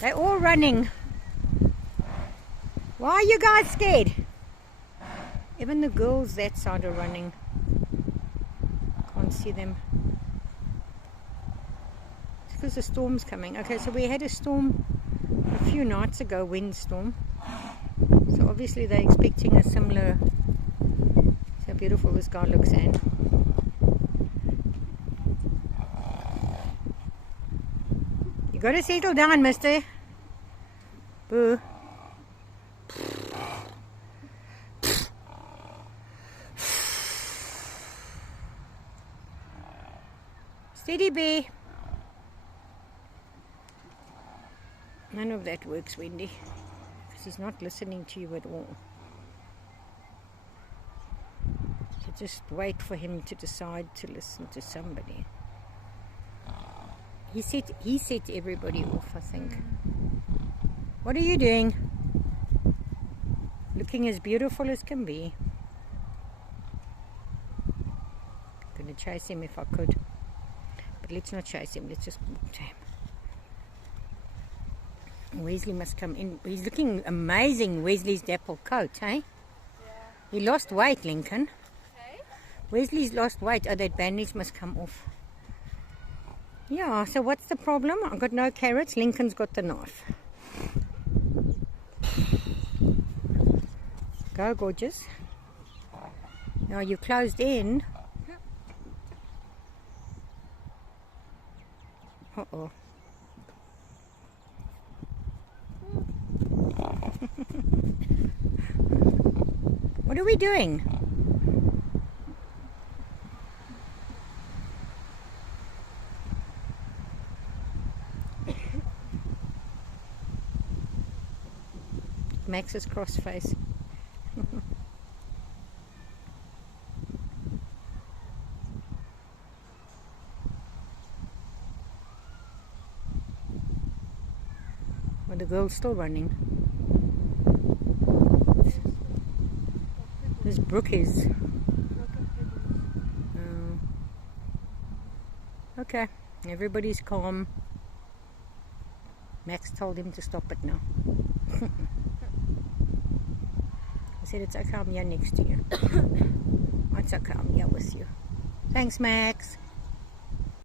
They're all running. Why are you guys scared? Even the girls that side are running. Can't see them. It's because the storm's coming. Okay, so we had a storm a few nights ago, windstorm. So obviously they're expecting a similar. See how beautiful this guy looks, and you gotta settle down, mister. Boo. Steady, bee. None of that works, Wendy, because he's not listening to you at all. So just wait for him to decide to listen to somebody. He set everybody off, I think. What are you doing? Looking as beautiful as can be. Gonna chase him if I could. But let's not chase him, let's just walk to him. Wesley must come in. He's looking amazing, Wesley's dapple coat, eh? Yeah. He lost weight, Lincoln. Okay. Wesley's lost weight. Oh, that bandage must come off. Yeah, so what's the problem? I've got no carrots. Lincoln's got the knife. Go, gorgeous. Now you closed in. Uh-oh. What are we doing? Max's cross face. Well, the girl's still running. This brook is. Oh. Okay, everybody's calm. Max told him to stop it now. I said it's okay, I'm here next to you. It's okay, I'm here with you. Thanks, Max.